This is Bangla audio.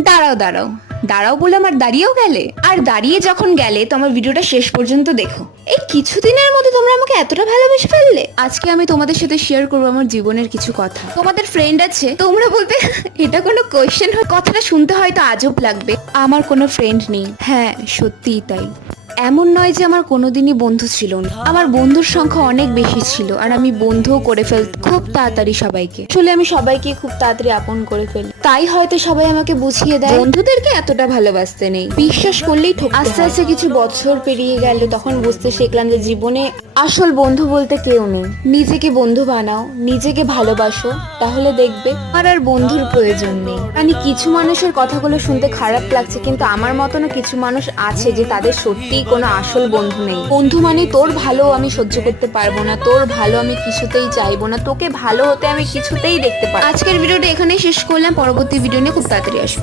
দাঁড়াও দাঁড়াও। দাঁড়াও বলে আমার দাঁড়িয়েও গেলে? আর দাঁড়িয়ে যখন গেলে তো আমার ভিডিওটা শেষ পর্যন্ত দেখো। এই কিছুদিনের মধ্যে তোমরা আমাকে এতটা ভালোবেসে ফেললে? আজকে আমি তোমাদের সাথে শেয়ার করব আমার জীবনের কিছু কথা। তোমাদের ফ্রেন্ড আছে, তোমরা বলবে, এটা কোনো কোয়েশ্চেন কথাটা শুনতে হয়তো আজব লাগবে। আমার কোনো ফ্রেন্ড নেই। হ্যাঁ সত্যিই তাই। এমন নয় যে আমার কোনোদিনই বন্ধু ছিল না। আমার বন্ধুর সংখ্যা অনেক বেশি ছিল, আর আমি বন্ধুও করে ফেলত খুব তাড়াতাড়ি সবাইকে। আসলে আমি সবাইকে খুব তাড়াতাড়ি আপন করে ফেলি। তাই হয়তো সবাই আমাকে বুঝিয়ে দেয়। বন্ধুদেরকে এতটা ভালোবাসতে নেই। বিশ্বাস করলেই ঠক আস্তে আস্তে কিছু বছর পেরিয়ে গেল তখন বুঝতে শিখলাম যে জীবনে আসল বন্ধু বলতে কেউ নেই। নিজেকে বন্ধু বানাও নিজেকে ভালোবাসো তাহলে দেখবে আর আর বন্ধুর প্রয়োজন নেই। মানে কিছু মানুষের কথাগুলো শুনতে খারাপ লাগছে কিন্তু আমার মতনও কিছু মানুষ আছে যে তাদের সত্যিই কোনো আসল বন্ধু নেই। বন্ধু মানে তোর ভালো আমি সহ্য করতে পারব না তোর ভালো আমি কিছুতেই চাইব না তোকে ভালো হতে আমি কিছুতেই দেখতে পারব আজকের ভিডিওটা এখানেই শেষ করলাম পরবর্তী ভিডিও নিয়ে খুব তাড়াতাড়ি আসব